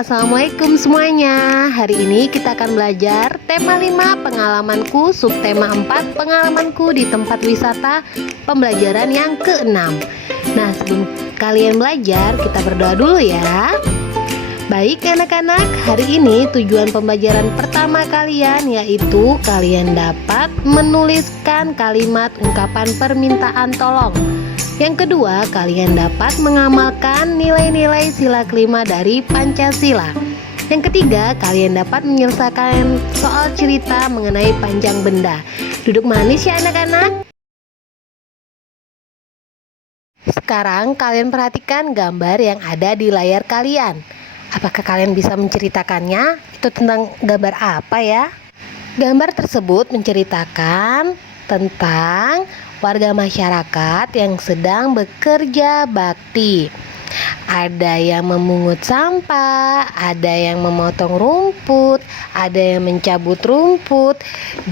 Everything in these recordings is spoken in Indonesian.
assalamualaikum semuanya. Hari ini kita akan belajar tema 5 pengalamanku, subtema 4 pengalamanku di tempat wisata, pembelajaran yang ke-6. Nah, sebelum kalian belajar, kita berdoa dulu ya. Baik anak-anak, hari ini tujuan pembelajaran pertama kalian yaitu kalian dapat menuliskan kalimat ungkapan permintaan tolong. Yang kedua, kalian dapat mengamalkan nilai-nilai sila kelima dari Pancasila. Yang ketiga, kalian dapat menyelesaikan soal cerita mengenai panjang benda. Duduk manis ya anak-anak. Sekarang kalian perhatikan gambar yang ada di layar kalian. Apakah kalian bisa menceritakannya? Itu tentang gambar apa ya? Gambar tersebut menceritakan tentang warga masyarakat yang sedang bekerja bakti. Ada yang memungut sampah, ada yang memotong rumput, ada yang mencabut rumput,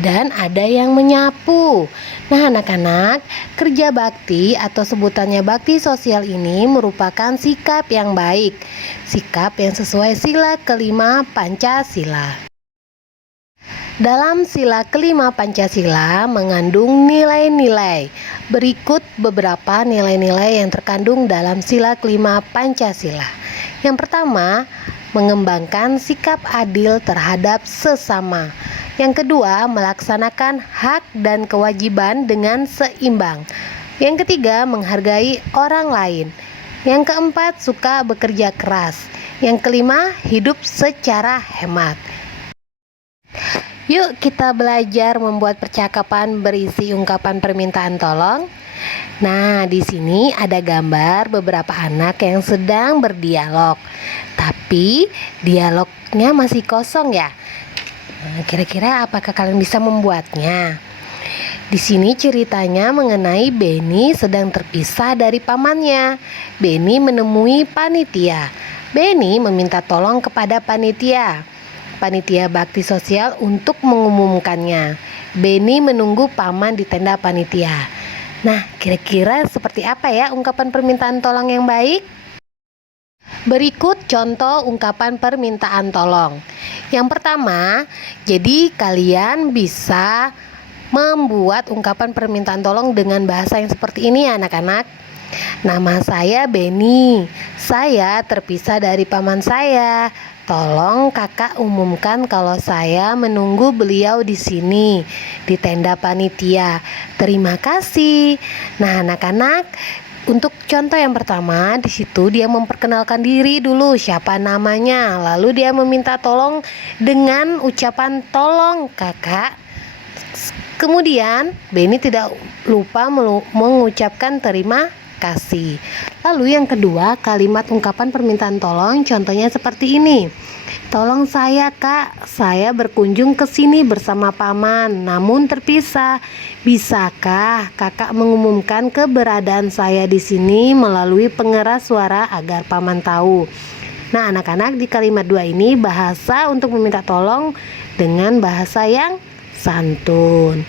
dan ada yang menyapu. Nah anak-anak, kerja bakti atau sebutannya bakti sosial ini merupakan sikap yang baik, sikap yang sesuai sila kelima Pancasila. Dalam sila kelima Pancasila mengandung nilai-nilai. Berikut beberapa nilai-nilai yang terkandung dalam sila kelima Pancasila. Yang pertama, mengembangkan sikap adil terhadap sesama. Yang kedua, melaksanakan hak dan kewajiban dengan seimbang. Yang ketiga, menghargai orang lain. Yang keempat, suka bekerja keras. Yang kelima, hidup secara hemat. Yuk kita belajar membuat percakapan berisi ungkapan permintaan tolong. Nah, di sini ada gambar beberapa anak yang sedang berdialog. Tapi dialognya masih kosong ya. Nah, kira-kira apakah kalian bisa membuatnya? Di sini ceritanya mengenai Benny sedang terpisah dari pamannya. Benny menemui panitia. Benny meminta tolong kepada panitia bakti sosial untuk mengumumkannya. Benny menunggu paman di tenda panitia. Nah, kira-kira seperti apa ya ungkapan permintaan tolong yang baik? Berikut contoh ungkapan permintaan tolong. Yang pertama, jadi kalian bisa membuat ungkapan permintaan tolong dengan bahasa yang seperti ini ya anak-anak. Nama saya Benny. Saya terpisah dari paman saya. Tolong kakak umumkan kalau saya menunggu beliau di sini di tenda panitia. Terima kasih. Nah, anak-anak, untuk contoh yang pertama di situ dia memperkenalkan diri dulu siapa namanya, lalu dia meminta tolong dengan ucapan tolong kakak. Kemudian Benny tidak lupa mengucapkan terima kasih. Lalu yang kedua, kalimat ungkapan permintaan tolong contohnya seperti ini. Tolong saya kak, saya berkunjung ke sini bersama paman namun terpisah. Bisakah kakak mengumumkan keberadaan saya di sini melalui pengeras suara agar paman tahu? Nah anak-anak, di kalimat dua ini bahasa untuk meminta tolong dengan bahasa yang santun.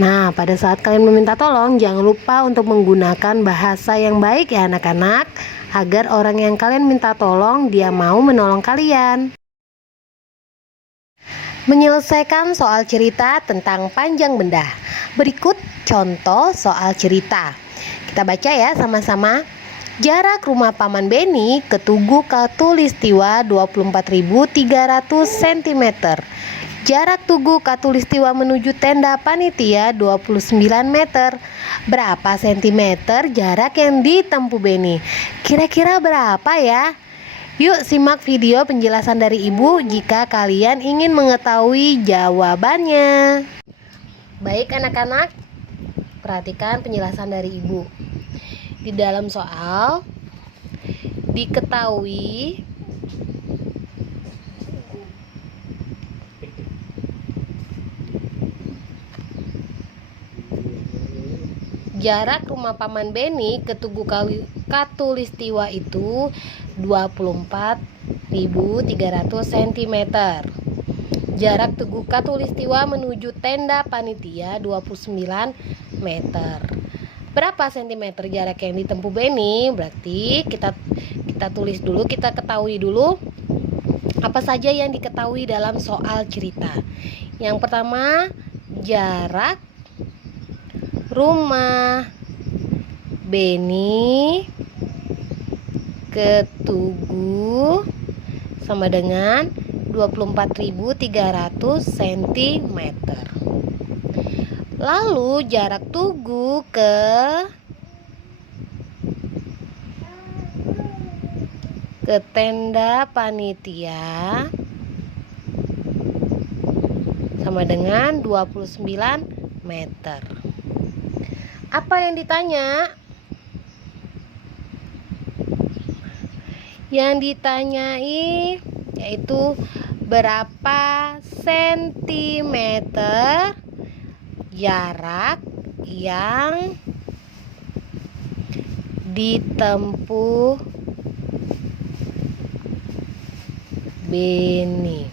Nah, pada saat kalian meminta tolong, jangan lupa untuk menggunakan bahasa yang baik ya anak-anak, agar orang yang kalian minta tolong dia mau menolong kalian. Menyelesaikan soal cerita tentang panjang benda. Berikut contoh soal cerita. Kita baca ya sama-sama. Jarak rumah paman Benny ke Tugu Katulistiwa 24.300 cm. Jarak Tugu Katulistiwa menuju tenda panitia 29 meter. Berapa sentimeter jarak yang ditempuh Benny? Kira-kira berapa ya? Yuk simak video penjelasan dari ibu jika kalian ingin mengetahui jawabannya. Baik anak-anak, perhatikan penjelasan dari ibu. Di dalam soal diketahui jarak rumah paman Benny ke Tugu Katulistiwa itu 24.300 cm. Jarak Tugu Katulistiwa menuju tenda panitia 29 meter. Berapa sentimeter jarak yang ditempuh Benny? Berarti kita tulis dulu, kita ketahui dulu Apa saja yang diketahui dalam soal cerita? Yang pertama, jarak rumah Beni ke Tugu sama dengan 24.300 cm. Lalu jarak Tugu ke tenda panitia sama dengan 29 meter. Apa yang ditanya? Yang ditanyai yaitu berapa sentimeter jarak yang ditempuh Beni.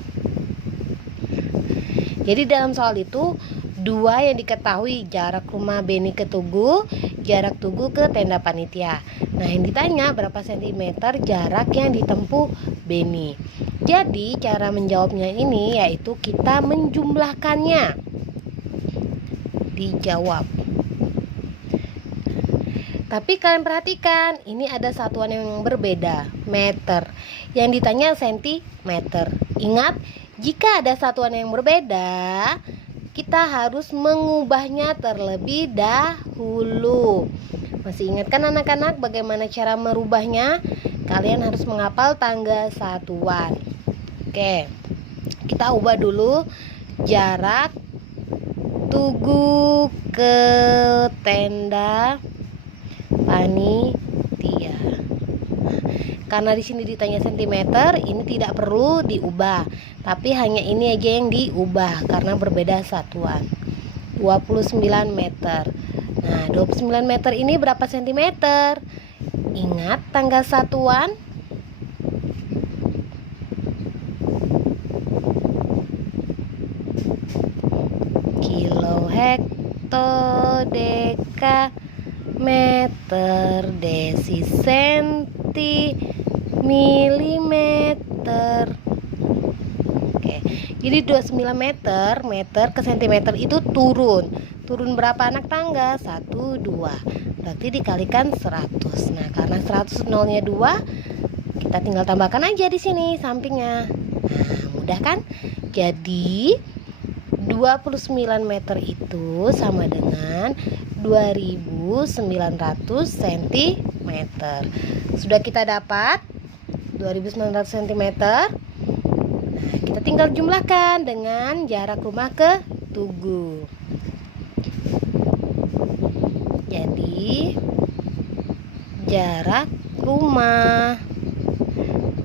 Jadi dalam soal itu dua yang diketahui, jarak rumah Beni ke Tugu, jarak Tugu ke tenda panitia. Nah, yang ditanya berapa sentimeter jarak yang ditempuh Beni. Jadi cara menjawabnya ini yaitu kita menjumlahkannya. Dijawab. Tapi kalian perhatikan, ini ada satuan yang berbeda, meter. Yang ditanya sentimeter. Ingat, jika ada satuan yang berbeda, kita harus mengubahnya terlebih dahulu. Masih ingat kan anak-anak bagaimana cara merubahnya? Kalian harus menghafal tangga satuan. Oke, kita ubah dulu jarak Tugu ke tenda panitia. Karena di sini ditanya sentimeter, ini tidak perlu diubah, tapi hanya ini aja yang diubah karena berbeda satuan. 29 meter. Nah, 29 meter ini berapa sentimeter? Ingat tanggal satuan? Kilo, hekto, deka, meter, desi, senti, milimeter. Oke, jadi 29 meter, meter ke sentimeter itu turun. Turun berapa anak tangga? 1, 2. Berarti dikalikan 100. Nah, karena 100 nolnya 2, kita tinggal tambahkan aja di sini sampingnya. Nah, mudah kan? Jadi 29 meter itu sama dengan 2900 cm. Sudah kita dapat 2900 cm. Nah, kita tinggal jumlahkan dengan jarak rumah ke Tugu. Jadi jarak rumah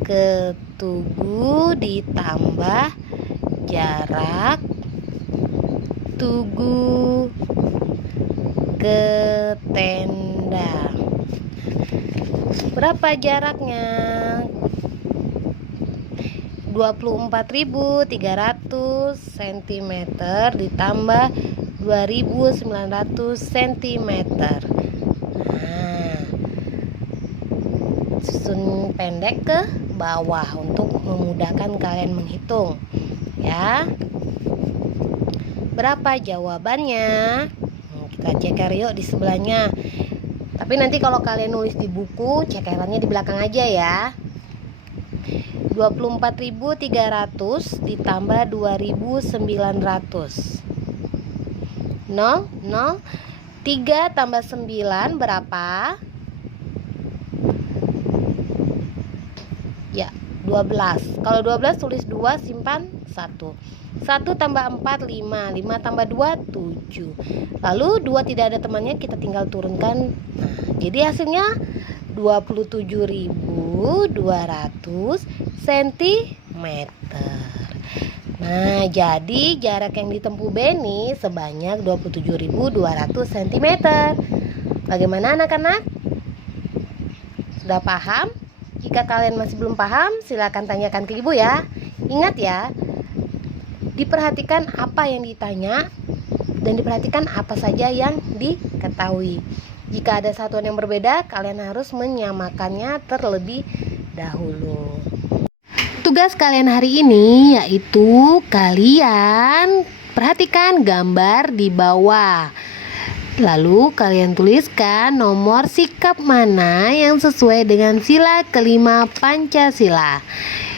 ke Tugu ditambah jarak Tugu ke tenda. Berapa jaraknya? 24.300 cm ditambah 2.900 cm. Nah, susun pendek ke bawah untuk memudahkan kalian menghitung, ya. Berapa jawabannya? Kita ceker yuk di sebelahnya. Tapi nanti kalau kalian nulis di buku, cekerannya di belakang aja ya. 24.300 ditambah 2.900. 0, 0. 3 tambah 9 berapa? Ya, 12. Kalau 12 tulis 2, simpan 1. 1 tambah 4, 5. 5 tambah 2, 7. Lalu 2 tidak ada temannya, kita tinggal turunkan. Nah, jadi hasilnya 27.200 cm. Nah, jadi jarak yang ditempuh Beni sebanyak 27.200 cm. Bagaimana anak-anak? Sudah paham? Jika kalian masih belum paham, silakan tanyakan ke ibu ya. Ingat ya, diperhatikan apa yang ditanya dan diperhatikan apa saja yang diketahui. Jika ada satuan yang berbeda, kalian harus menyamakannya terlebih dahulu. Tugas kalian hari ini yaitu kalian perhatikan gambar di bawah. Lalu kalian tuliskan nomor sikap mana yang sesuai dengan sila kelima Pancasila.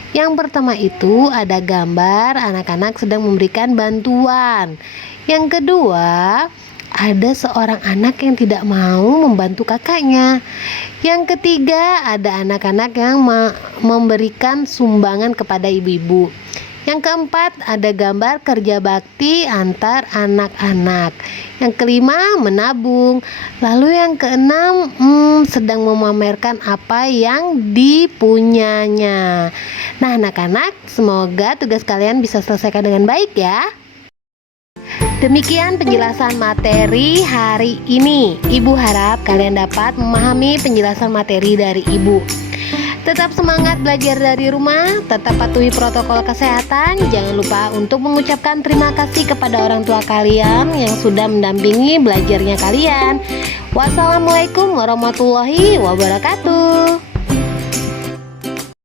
Yang pertama itu ada gambar anak-anak sedang memberikan bantuan. Yang kedua, ada seorang anak yang tidak mau membantu kakaknya. Yang ketiga, ada anak-anak yang memberikan sumbangan kepada ibu-ibu. Yang keempat, ada gambar kerja bakti antar anak-anak. Yang kelima, menabung. Lalu yang keenam, sedang memamerkan apa yang dipunyanya. Nah, anak-anak, semoga tugas kalian bisa selesaikan dengan baik ya. Demikian penjelasan materi hari ini. Ibu harap kalian dapat memahami penjelasan materi dari Ibu. Tetap semangat belajar dari rumah, tetap patuhi protokol kesehatan. Jangan lupa untuk mengucapkan terima kasih kepada orang tua kalian yang sudah mendampingi belajarnya kalian. Wassalamualaikum warahmatullahi wabarakatuh.